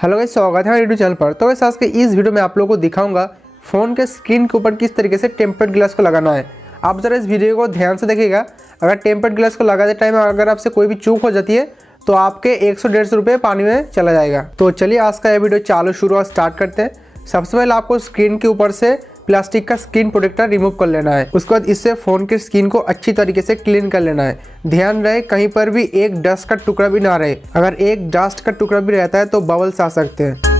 Hello guys, स्वागत है हमारे यूट्यूब चैनल पर। तो गाइस आज के इस वीडियो में आप लोगों को दिखाऊंगा फ़ोन के स्क्रीन के ऊपर किस तरीके से टेम्पर्ड ग्लास को लगाना है। आप ज़रा इस वीडियो को ध्यान से देखिएगा। अगर टेम्पर्ड ग्लास को लगाते टाइम अगर आपसे कोई भी चूक हो जाती है तो आपके 100-150 रुपये पानी में चला जाएगा। तो चलिए आज का ये वीडियो शुरू और स्टार्ट करते हैं। सबसे पहले आपको स्क्रीन के ऊपर से प्लास्टिक का स्क्रीन प्रोटेक्टर रिमूव कर लेना है। उसके बाद इससे फ़ोन की स्क्रीन को अच्छी तरीके से क्लीन कर लेना है। ध्यान रहे कहीं पर भी एक डस्ट का टुकड़ा भी ना रहे। अगर एक डस्ट का टुकड़ा भी रहता है तो बबल्स आ सकते हैं।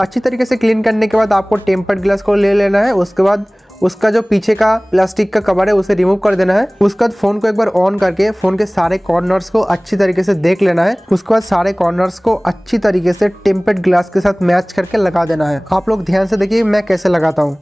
अच्छी तरीके से क्लीन करने के बाद आपको टेम्पर्ड ग्लास को ले लेना है। उसके बाद उसका जो पीछे का प्लास्टिक का कवर है उसे रिमूव कर देना है। उसके बाद फ़ोन को एक बार ऑन करके फ़ोन के सारे कॉर्नर्स को अच्छी तरीके से देख लेना है। उसके बाद सारे कॉर्नर्स को अच्छी तरीके से टेम्पर्ड ग्लास के साथ मैच करके लगा देना है। आप लोग ध्यान से देखिए मैं कैसे लगाता हूँ।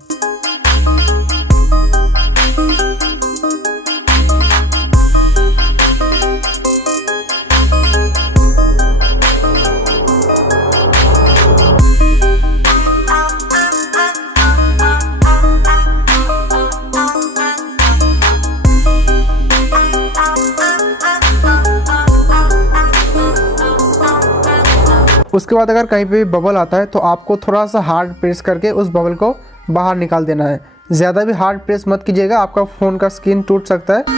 उसके बाद अगर कहीं पे भी बबल आता है तो आपको थोड़ा सा हार्ड प्रेस करके उस बबल को बाहर निकाल देना है। ज़्यादा भी हार्ड प्रेस मत कीजिएगा, आपका फ़ोन का स्क्रीन टूट सकता है।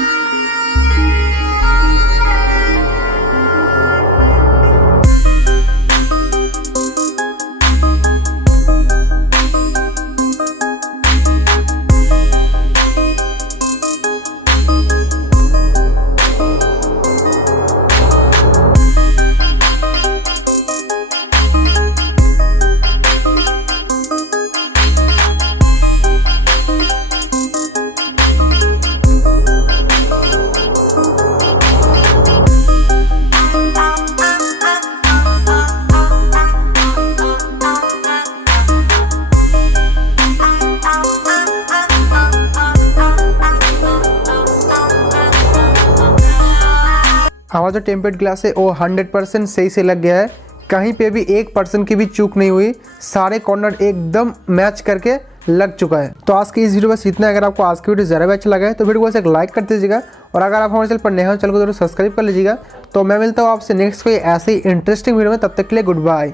हमारा जो टेम्पर्ड ग्लास है वो 100% सही से लग गया है। कहीं पे भी 1% की भी चूक नहीं हुई। सारे कॉर्नर एकदम मैच करके लग चुका है। तो आज की इस वीडियो बस इतना। अगर आपको आज की वीडियो ज़रा भी अच्छा लगा है तो वीडियो को एक लाइक कर दीजिएगा। और अगर आप हमारे चैनल पर नए हो चैनल को जरूर सब्सक्राइब कर लीजिएगा। तो मैं मिलता हूँ आपसे नेक्स्ट कोई ऐसे ही इंटरेस्टिंग वीडियो में। तब तक के लिए गुड बाय।